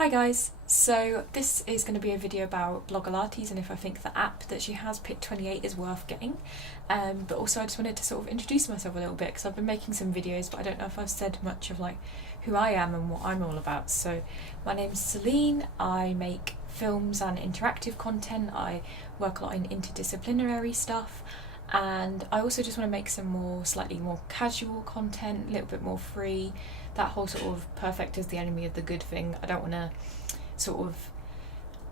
Hi guys, so this is going to be a video about Blogilates and if I think the app that she has, PIIT is worth getting, but also I just wanted to sort of introduce myself a little bit because I've been making some videos but I don't know if I've said much of like who I am and what I'm all about. So my name's Celine, I make films and interactive content, I work a lot in interdisciplinary stuff, and I also just want to make some slightly more casual content, a little bit more free. That whole sort of perfect is the enemy of the good thing. I don't want to sort of,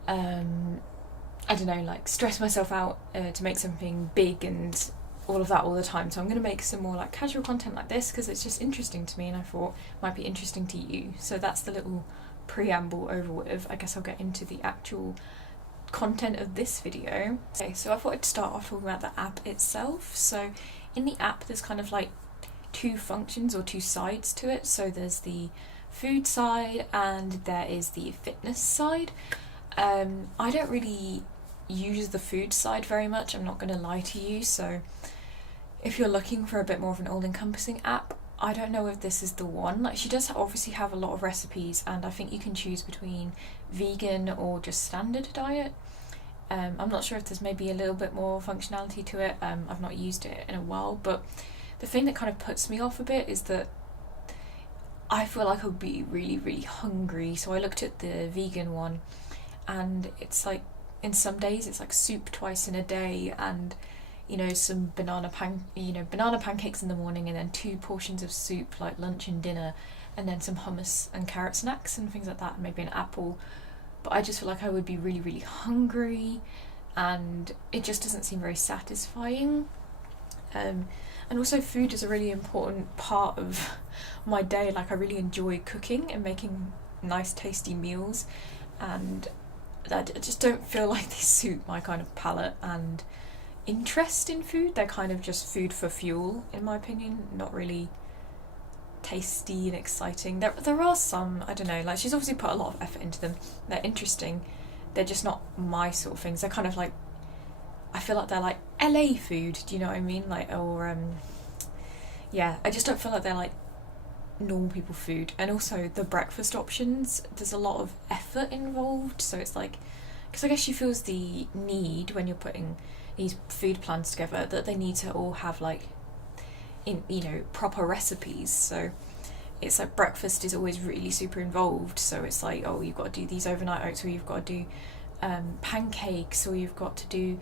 I don't know, like stress myself out to make something big and all of that all the time. So I'm going to make some more like casual content like this because it's just interesting to me and I thought it might be interesting to you. So that's the little preamble over with. I guess I'll get into the actual content of this video. Okay, so I thought I'd start off talking about the app itself. So in the app there's kind of like two functions or two sides to it. So there's the food side and there is the fitness side. I don't really use the food side very much, I'm not going to lie to you, so if you're looking for a bit more of an all-encompassing app, I don't know if this is the one. Like, she does obviously have a lot of recipes and I think you can choose between vegan or just standard diet. I'm not sure if there's maybe a little bit more functionality to it. I've not used it in a while, but the thing that kind of puts me off a bit is that I feel like I would be really hungry. So I looked at the vegan one and it's like in some days it's like soup twice in a day and some banana pancakes in the morning and then 2 portions of soup like lunch and dinner and then some hummus and carrot snacks and things like that, and maybe an apple. But I just feel like I would be really hungry and it just doesn't seem very satisfying. And also food is a really important part of my day. Like, I really enjoy cooking and making nice tasty meals, and I just don't feel like they suit my kind of palate and interest in food. They're kind of just food for fuel in my opinion, not really tasty and exciting. There are some, I don't know, like she's obviously put a lot of effort into them, they're interesting, they're just not my sort of things. They're kind of like, I feel like they're like LA food, do you know what I mean? Like, or yeah, I just don't feel like they're like normal people food. And also the breakfast options, there's a lot of effort involved, so it's like, because I guess she feels the need when you're putting these food plans together that they need to all have like proper recipes. So it's like breakfast is always really super involved, so it's like, oh, you've got to do these overnight oats, or you've got to do pancakes, or you've got to do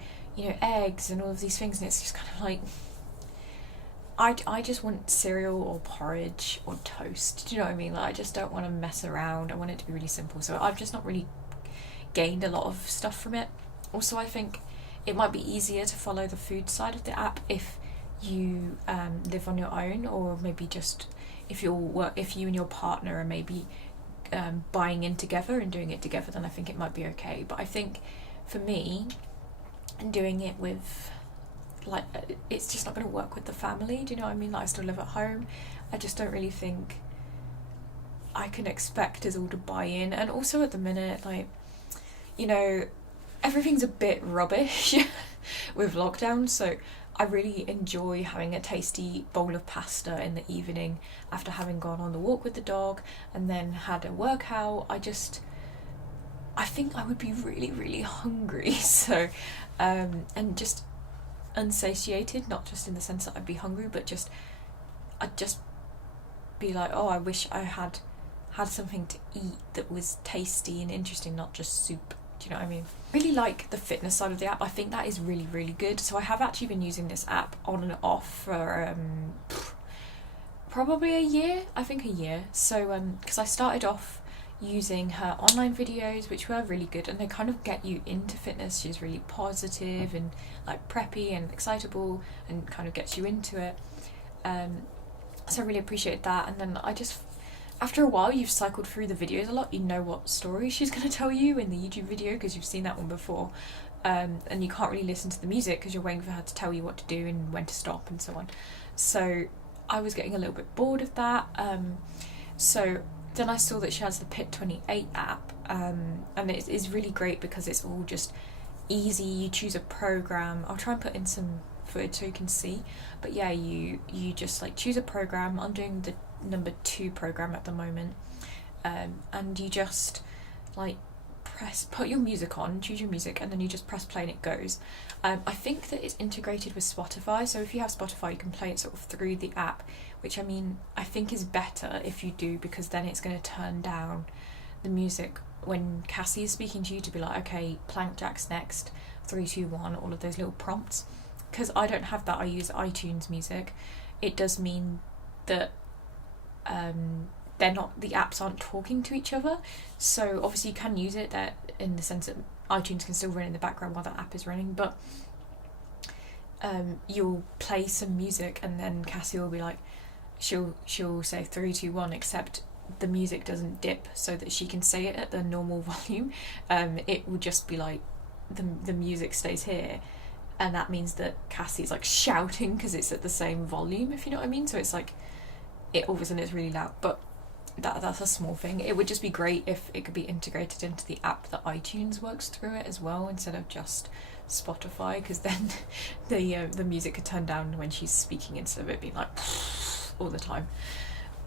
eggs and all of these things, and it's just kind of like, I just want cereal or porridge or toast, do you know what I mean? Like, I just don't want to mess around, I want it to be really simple. So I've just not really gained a lot of stuff from it. Also, I think it might be easier to follow the food side of the app if you live on your own, or maybe just if you and your partner are maybe buying in together and doing it together, then I think it might be okay. But I think for me, doing it with like, it's just not going to work with the family, do you know what I mean? Like, I still live at home, I just don't really think I can expect us all to buy in. And also at the minute, like, everything's a bit rubbish with lockdown, so I really enjoy having a tasty bowl of pasta in the evening after having gone on the walk with the dog and then had a workout. I think I would be really hungry, so and just unsatiated, not just in the sense that I'd be hungry, but I'd just be like, oh, I wish I had something to eat that was tasty and interesting, not just soup. Do you know what I mean? I really like the fitness side of the app. I think that is really good. So I have actually been using this app on and off for probably a year. I think a year. So because I started off using her online videos, which were really good, and they kind of get you into fitness. She's really positive and like preppy and excitable and kind of gets you into it. So I really appreciate that. And then after a while, you've cycled through the videos a lot, you know what story she's going to tell you in the YouTube video because you've seen that one before, and you can't really listen to the music because you're waiting for her to tell you what to do and when to stop and so on. So I was getting a little bit bored of that, so then I saw that she has the PIIT app, and it is really great because it's all just easy. You choose a program. I'll try and put in some footage so you can see, but yeah, you just like choose a program. I'm doing the number 2 program at the moment, and you just like put your music on, choose your music, and then you just press play and it goes. I think that it's integrated with Spotify, so if you have Spotify you can play it sort of through the app, which I mean I think is better if you do, because then it's going to turn down the music when Cassie is speaking to you to be like, okay, plank jacks next, 3, 2, 1, all of those little prompts. Because I don't have that, I use iTunes Music. It does mean that they're not, the apps aren't talking to each other, so obviously you can use it there in the sense that iTunes can still run in the background while that app is running, but you'll play some music and then Cassie will be like, she'll say 3, 2, 1, except the music doesn't dip so that she can say it at the normal volume. It will just be like the music stays here, and that means that Cassie's like shouting because it's at the same volume, if you know what I mean. So it's like, it all of a sudden it's really loud, but that's a small thing. It would just be great if it could be integrated into the app that iTunes works through it as well, instead of just Spotify, because then the music could turn down when she's speaking instead of it being like all the time.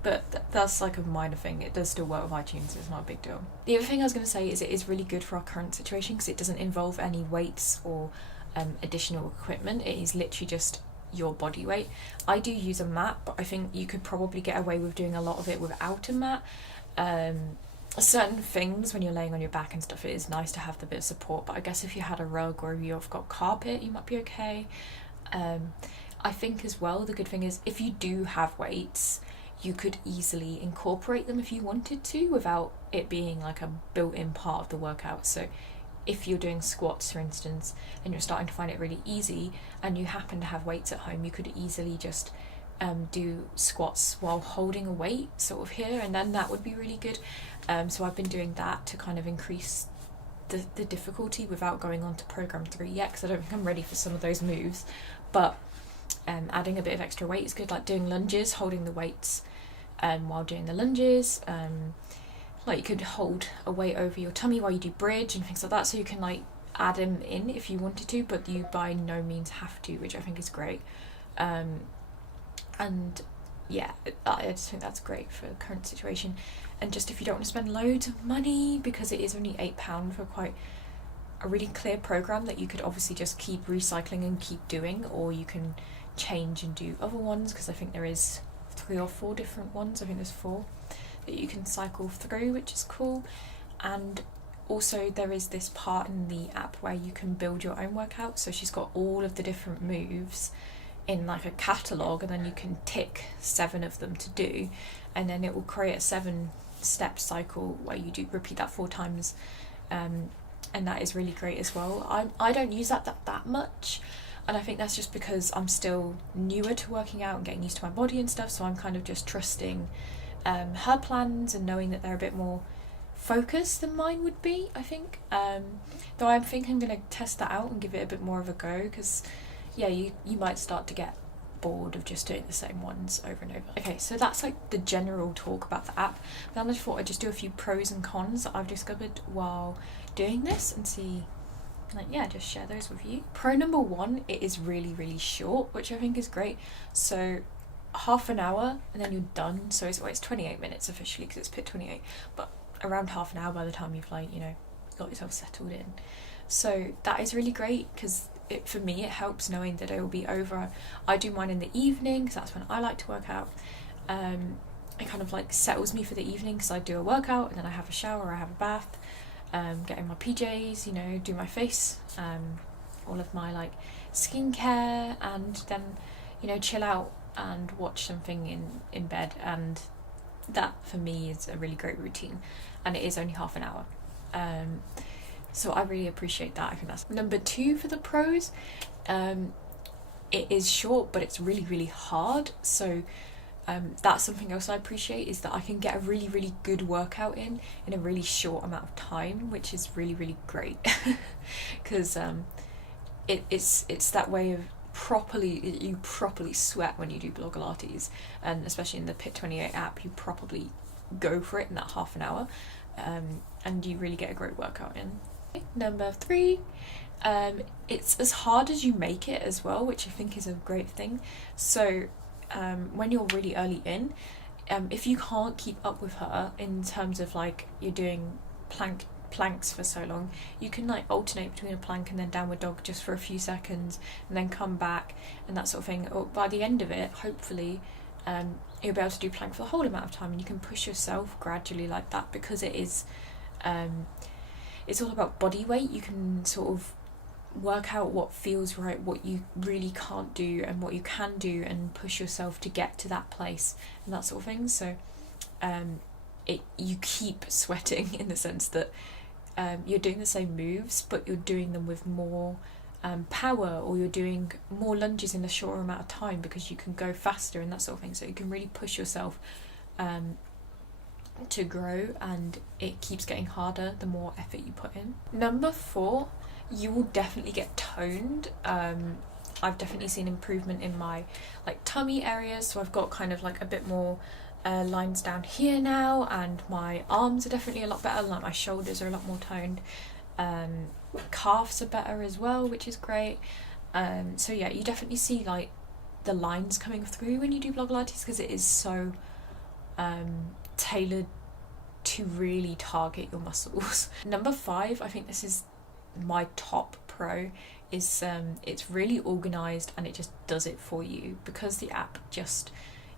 But that's like a minor thing. It does still work with iTunes, so it's not a big deal. The other thing I was going to say is it is really good for our current situation because it doesn't involve any weights or additional equipment. It is literally just your body weight. I do use a mat, but I think you could probably get away with doing a lot of it without a mat. Certain things when you're laying on your back and stuff, it is nice to have the bit of support, but I guess if you had a rug or you've got carpet, you might be okay. I think as well the good thing is if you do have weights, you could easily incorporate them if you wanted to without it being like a built-in part of the workout. So if you're doing squats, for instance, and you're starting to find it really easy and you happen to have weights at home, you could easily just do squats while holding a weight sort of here, and then that would be really good. So I've been doing that to kind of increase the difficulty without going on to program 3 yet, because I don't think I'm ready for some of those moves. But adding a bit of extra weight is good, like doing lunges, holding the weights while doing the lunges. Like you could hold a weight over your tummy while you do bridge and things like that, so you can like add them in if you wanted to, but you by no means have to, which I think is great. And yeah, I just think that's great for the current situation. And just if you don't want to spend loads of money, because it is only £8 for quite a really clear program that you could obviously just keep recycling and keep doing, or you can change and do other ones, because I think there is 3 or 4 different ones. I think there's 4 that you can cycle through, which is cool. And also there is this part in the app where you can build your own workout, so she's got all of the different moves in like a catalogue, and then you can tick 7 of them to do, and then it will create a 7-step cycle where you do repeat that 4 times, and that is really great as well. I don't use that much, and I think that's just because I'm still newer to working out and getting used to my body and stuff, so I'm kind of just trusting her plans and knowing that they're a bit more focused than mine would be, I think. Though I think I'm going to test that out and give it a bit more of a go, because yeah, you might start to get bored of just doing the same ones over and over. Okay, so that's like the general talk about the app. But then I just thought I'd just do a few pros and cons that I've discovered while doing this and see, like, yeah, just share those with you. Pro number 1, it is really, really short, which I think is great. So half an hour and then you're done. So it's 28 minutes officially because it's PIIT 28, but around half an hour by the time you've like, you know, got yourself settled in. So that is really great because for me it helps knowing that it will be over. I do mine in the evening because that's when I like to work out. It kind of like settles me for the evening because I do a workout and then I have a shower, I have a bath, get in my PJs, you know, do my face, all of my like skincare, and then, you know, chill out and watch something in bed. And that for me is a really great routine, and it is only half an hour. So I really appreciate that. I think that's number 2 for the pros. It is short, but it's really, really hard. So that's something else I appreciate, is that I can get a really, really good workout in a really short amount of time, which is really, really great. Because it's that way of you properly sweat when you do Blogilates, and especially in the PIIT 28 app, you properly go for it in that half an hour, and you really get a great workout in. Number 3, it's as hard as you make it as well, which I think is a great thing. So when you're really early in, if you can't keep up with her in terms of like you're doing plank planks for so long. You can like alternate between a plank and then downward dog just for a few seconds and then come back and that sort of thing. Or by the end of it, hopefully, you'll be able to do plank for the whole amount of time, and you can push yourself gradually like that, because it is it's all about body weight. You can sort of work out what feels right, what you really can't do and what you can do, and push yourself to get to that place and that sort of thing. So you keep sweating in the sense that you're doing the same moves, but you're doing them with more power, or you're doing more lunges in a shorter amount of time because you can go faster and that sort of thing. So you can really push yourself to grow, and it keeps getting harder the more effort you put in. Number 4, you will definitely get toned. I've definitely seen improvement in my like tummy areas, so I've got kind of like a bit more lines down here now, and my arms are definitely a lot better, like my shoulders are a lot more toned. Calves are better as well, which is great. So yeah, you definitely see like the lines coming through when you do Blogilates, because it is so tailored to really target your muscles. Number 5, I think this is my top pro, is it's really organized and it just does it for you, because the app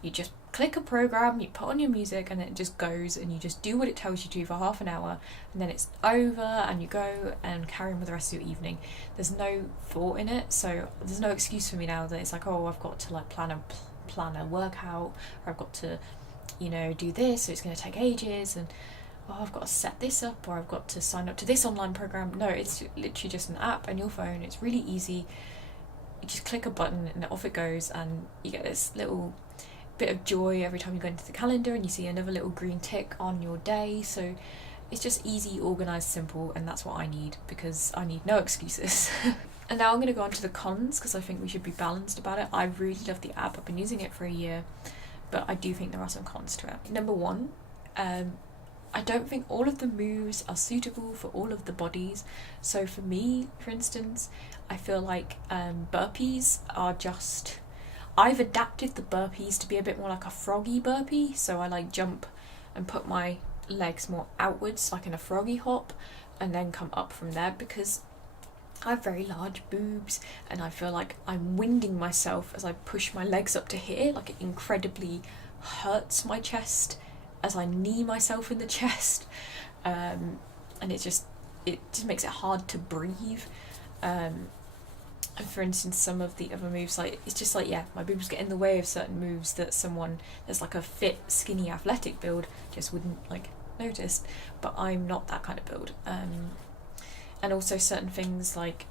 you just click a program, you put on your music, and it just goes, and you just do what it tells you to for half an hour, and then it's over, and you go and carry on with the rest of your evening. There's no thought in it, so there's no excuse for me now that it's like, oh, I've got to like plan a workout, or I've got to, do this, so it's going to take ages, and oh, I've got to set this up, or I've got to sign up to this online program. No, it's literally just an app on your phone. It's really easy. You just click a button and off it goes, and you get this little bit of joy every time you go into the calendar and you see another little green tick on your day. So it's just easy, organised, simple, and that's what I need, because I need no excuses. And now I'm going to go on to the cons, because I think we should be balanced about it. I really love the app. I've been using it for a year, but I do think there are some cons to it. Number 1, I don't think all of the moves are suitable for all of the bodies. So for me, for instance, I feel like burpees are just... I've adapted the burpees to be a bit more like a froggy burpee. So I like jump and put my legs more outwards, like in a froggy hop, and then come up from there, because I have very large boobs, and I feel like I'm winding myself as I push my legs up to here. Like, it incredibly hurts my chest as I knee myself in the chest, and it just makes it hard to breathe. And for instance, some of the other moves, like, it's just like, yeah, my boobs get in the way of certain moves that someone that's like a fit, skinny, athletic build just wouldn't like notice. But I'm not that kind of build. And also certain things, like,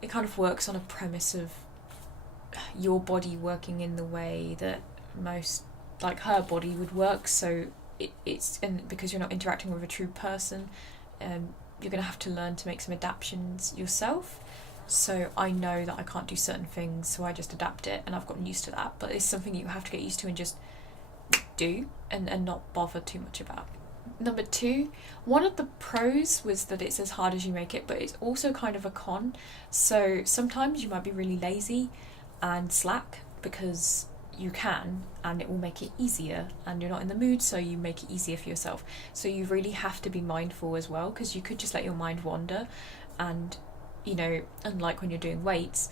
it kind of works on a premise of your body working in the way that most, like, her body would work. So it's and because you're not interacting with a true person, you're going to have to learn to make some adaptations yourself. So I know that I can't do certain things, so I just adapt it, and I've gotten used to that. But it's something you have to get used to and just do, and not bother too much about. Number 2, one of the pros was that it's as hard as you make it, but it's also kind of a con. So sometimes you might be really lazy and slack because you can, and it will make it easier, and you're not in the mood, so you make it easier for yourself. So you really have to be mindful as well, because you could just let your mind wander, and unlike when you're doing weights,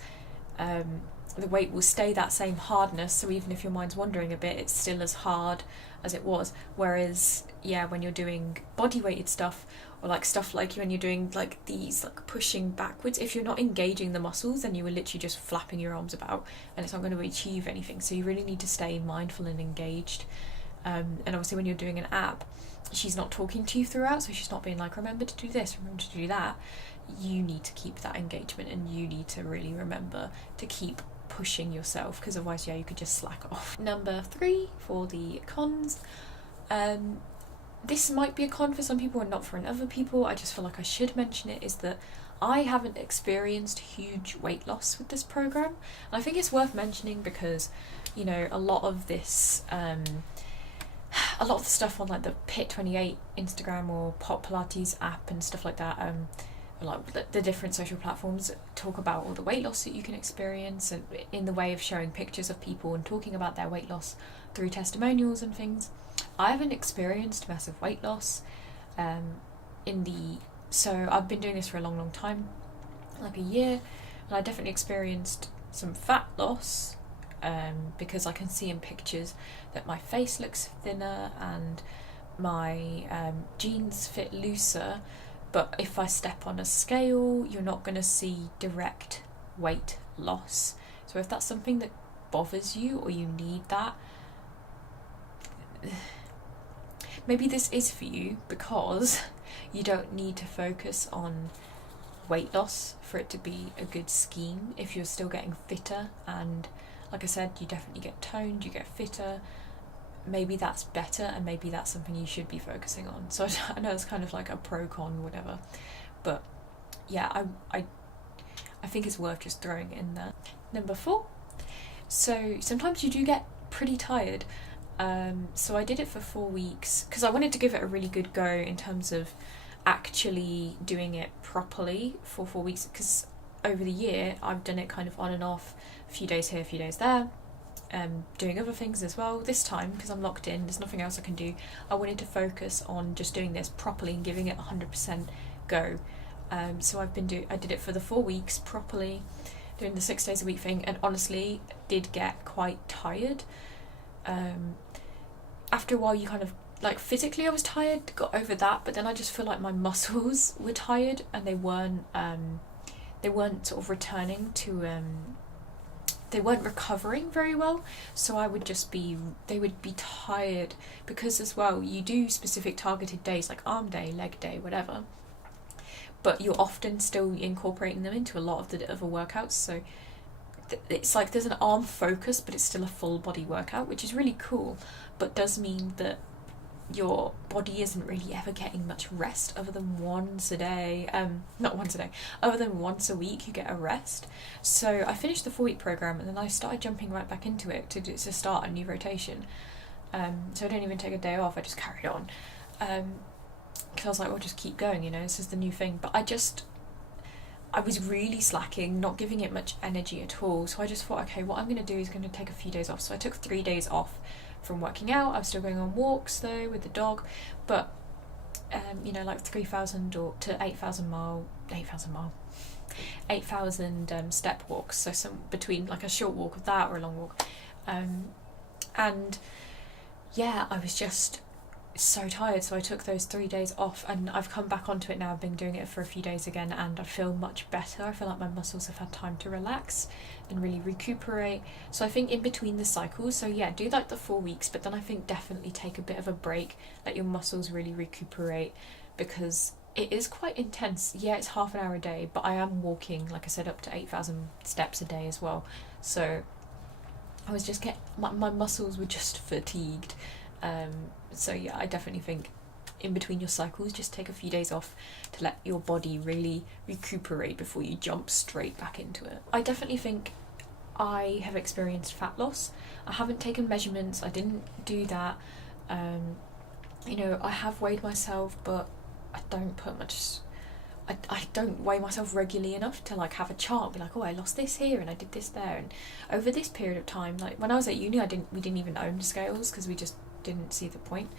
the weight will stay that same hardness, so even if your mind's wandering a bit, it's still as hard as it was. Whereas, yeah, when you're doing body weighted stuff, or like stuff like when you're doing like these, like pushing backwards, if you're not engaging the muscles, then you are literally just flapping your arms about, and it's not going to achieve anything. So you really need to stay mindful and engaged. And obviously when you're doing an app, she's not talking to you throughout, so she's not being like, remember to do this, remember to do that. You need to keep that engagement, and you need to really remember to keep pushing yourself, because otherwise, yeah, you could just slack off. Number 3 for the cons. This might be a con for some people and not for other people. I just feel like I should mention it, is that I haven't experienced huge weight loss with this program. And I think it's worth mentioning because, a lot of this, a lot of the stuff on like the PIIT Instagram or Pop Pilates app and stuff like that, like the different social platforms talk about all the weight loss that you can experience, and in the way of showing pictures of people and talking about their weight loss through testimonials and things. I haven't experienced massive weight loss. so I've been doing this for a long time, like a year, and I definitely experienced some fat loss, because I can see in pictures that my face looks thinner and my jeans fit looser, but if I step on a scale, you're not going to see direct weight loss. So if that's something that bothers you or you need that, maybe this is for you, because you don't need to focus on weight loss for it to be a good scheme. If you're still getting fitter, and like I said, you definitely get toned, you get fitter, maybe that's better, and maybe that's something you should be focusing on. So I know it's kind of like a pro-con, whatever, but yeah, I think it's worth just throwing it in there. Number 4, so sometimes you do get pretty tired. So I did it for 4 weeks because I wanted to give it a really good go in terms of actually doing it properly for 4 weeks, because over the year I've done it kind of on and off, a few days here, a few days there, doing other things as well. This time, because I'm locked in, there's nothing else I can do, I wanted to focus on just doing this properly and giving it 100% go. So I did it for the 4 weeks properly, doing the 6 days a week thing, and honestly did get quite tired. After a while, you kind of, like, physically I was tired, got over that, but then I just feel like my muscles were tired, and they weren't sort of returning to, they weren't recovering very well, so they would be tired, because as well, you do specific targeted days, like arm day, leg day, whatever, but you're often still incorporating them into a lot of the other workouts, so it's like there's an arm focus, but it's still a full body workout, which is really cool, but does mean that your body isn't really ever getting much rest other than once a day. Not once a day, other than once a week you get a rest. So I finished the 4-week program, and then I started jumping right back into it to start a new rotation. So I didn't even take a day off, I just carried on, because I was like, well, just keep going, this is the new thing. But I was really slacking, not giving it much energy at all. So I just thought, okay, what I'm going to do is going to take a few days off. So I took 3 days off from working out. I was still going on walks though with the dog, but like 3,000 to 8,000 step walks. So some between like a short walk of that or a long walk, and yeah, I was just so tired, so I took those 3 days off, and I've come back onto it now. I've been doing it for a few days again, and I feel much better. I feel like my muscles have had time to relax and really recuperate. So I think in between the cycles, so yeah, do like the 4 weeks, but then I think definitely take a bit of a break, let your muscles really recuperate, because it is quite intense. Yeah, it's half an hour a day, but I am walking, like I said, up to 8,000 steps a day as well. So I was just my muscles were just fatigued. So yeah, I definitely think in between your cycles, just take a few days off to let your body really recuperate before you jump straight back into it. I definitely think I have experienced fat loss. I haven't taken measurements, I didn't do that. I have weighed myself, but I don't put much, I don't weigh myself regularly enough to like have a chart, be like, oh, I lost this here and I did this there, and over this period of time, like when I was at uni, we didn't even own scales because we just didn't see the point.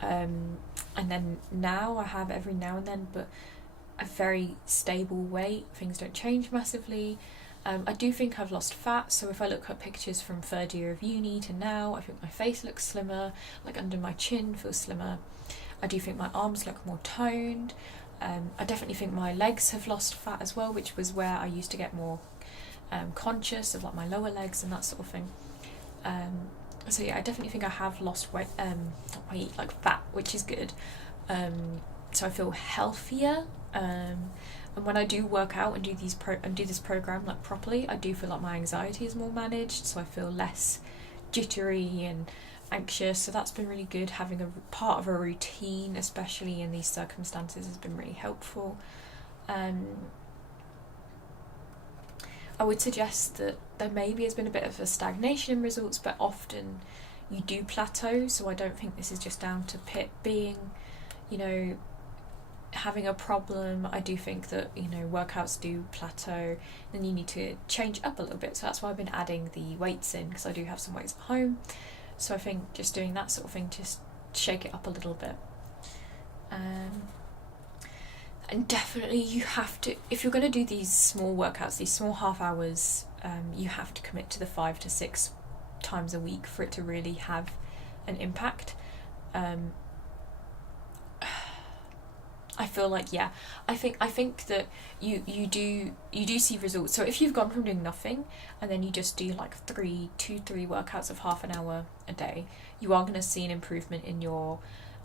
And then now I have every now and then, but a very stable weight. Things don't change massively. I do think I've lost fat, so if I look at pictures from 3rd year of uni to now, I think my face looks slimmer, like under my chin feels slimmer. I do think my arms look more toned. I definitely think my legs have lost fat as well, which was where I used to get more conscious of like my lower legs and that sort of thing. So yeah, I definitely think I have lost weight, like fat, which is good. So I feel healthier. And when I do work out and do this program like properly, I do feel like my anxiety is more managed. So I feel less jittery and anxious. So that's been really good. Having a part of a routine, especially in these circumstances, has been really helpful. I would suggest that there maybe has been a bit of a stagnation in results, but often you do plateau, so I don't think this is just down to PIIT being, having a problem. I do think that, workouts do plateau, then you need to change up a little bit, so that's why I've been adding the weights in, because I do have some weights at home, so I think just doing that sort of thing, just shake it up a little bit. And definitely you have to, if you're going to do these small workouts, these small half hours, you have to commit to the 5 to 6 times a week for it to really have an impact. I feel like, yeah, I think that you do see results. So if you've gone from doing nothing and then you just do like 3 workouts of half an hour a day, you are going to see an improvement in your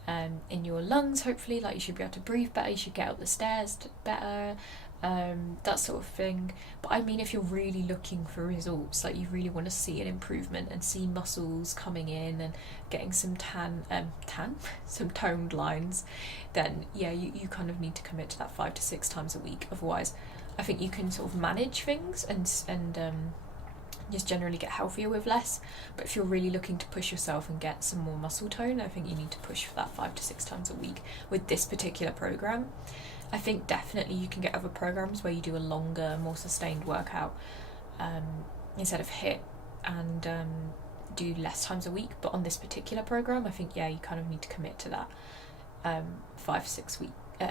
lungs, hopefully. Like, you should be able to breathe better, you should get up the stairs better, that sort of thing. But I mean, if you're really looking for results, like you really want to see an improvement and see muscles coming in and getting some some toned lines, then yeah, you kind of need to commit to that 5 to 6 times a week. Otherwise, I think you can sort of manage things and just generally get healthier with less. But if you're really looking to push yourself and get some more muscle tone, I think you need to push for that 5 to 6 times a week with this particular program. I think definitely you can get other programs where you do a longer, more sustained workout instead of HIIT, and do less times a week. But on this particular program, I think, yeah, you kind of need to commit to that 5 to 6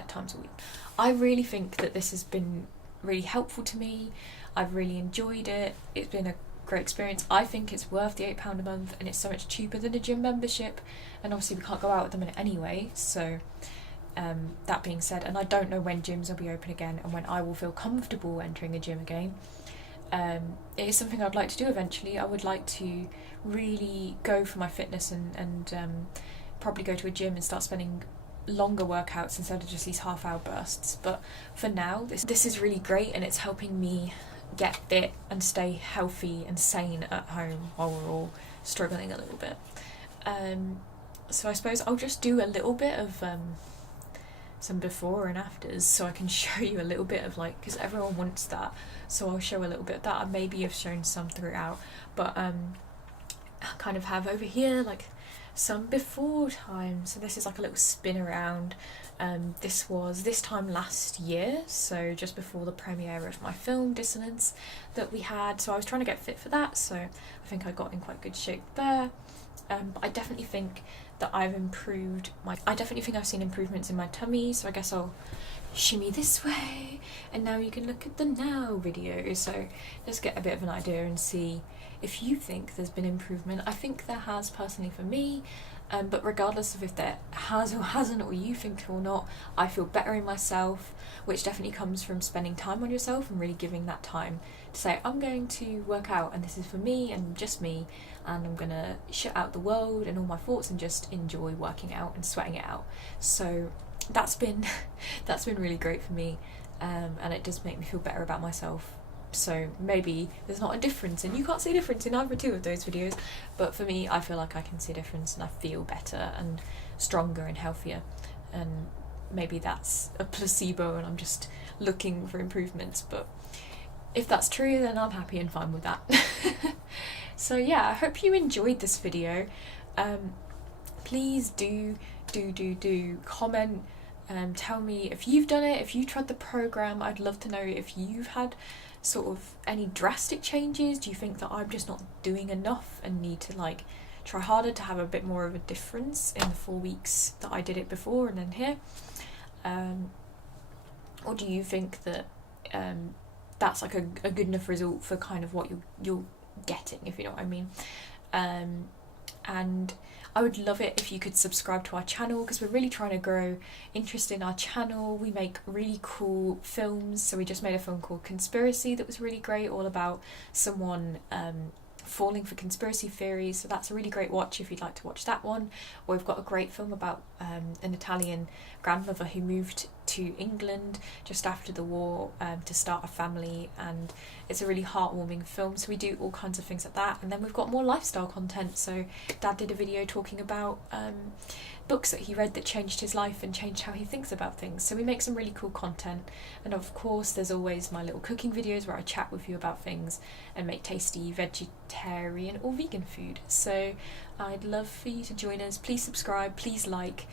times a week. I really think that this has been really helpful to me. I've really enjoyed it. It's been a great experience. I think it's worth the £8 a month, and it's so much cheaper than a gym membership, and obviously we can't go out at the minute anyway, so that being said, and I don't know when gyms will be open again and when I will feel comfortable entering a gym again. It is something I'd like to do eventually. I would like to really go for my fitness and probably go to a gym and start spending longer workouts instead of just these half-hour bursts. But for now, this is really great, and it's helping me get fit and stay healthy and sane at home while we're all struggling a little bit. So I suppose I'll just do a little bit of some before and afters, so I can show you a little bit of, like, because everyone wants that, so I'll show a little bit of that. I maybe have shown some throughout, but I kind of have over here like some before time. So this is like a little spin around. This was this time last year, so just before the premiere of my film Dissonance that we had, so I was trying to get fit for that, so I think I got in quite good shape there. But I definitely think that I've improved I definitely think I've seen improvements in my tummy, so I guess I'll shimmy this way, and now you can look at the now video, so just get a bit of an idea and see if you think there's been improvement. I think there has, personally, for me, but regardless of if there has or hasn't, or you think or not, I feel better in myself, which definitely comes from spending time on yourself and really giving that time to say, I'm going to work out and this is for me and just me, and I'm gonna shut out the world and all my thoughts and just enjoy working out and sweating it out. So that's been really great for me, and it does make me feel better about myself. So maybe there's not a difference, and you can't see a difference in either two of those videos, but for me, I feel like I can see a difference, and I feel better and stronger and healthier, and maybe that's a placebo and I'm just looking for improvements, but if that's true, then I'm happy and fine with that. So yeah, I hope you enjoyed this video. Please do comment, tell me if you've done it, if you tried the program. I'd love to know if you've had sort of any drastic changes. Do you think that I'm just not doing enough and need to like try harder to have a bit more of a difference in the 4 weeks that I did it before and then here? Or do you think that that's like a good enough result for kind of what you're getting, if you know what I mean? And I would love it if you could subscribe to our channel, because we're really trying to grow interest in our channel. We make really cool films, so we just made a film called Conspiracy that was really great, all about someone falling for conspiracy theories, so that's a really great watch if you'd like to watch that one. Or we've got a great film about an Italian grandmother who moved to England just after the war to start a family, and it's a really heartwarming film, so we do all kinds of things like that. And then we've got more lifestyle content, so Dad did a video talking about books that he read that changed his life and changed how he thinks about things, so we make some really cool content. And of course there's always my little cooking videos where I chat with you about things and make tasty vegetarian or vegan food. So I'd love for you to join us. Please subscribe, please like,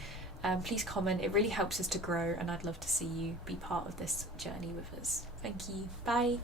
please comment. It really helps us to grow, and I'd love to see you be part of this journey with us. Thank you. Bye.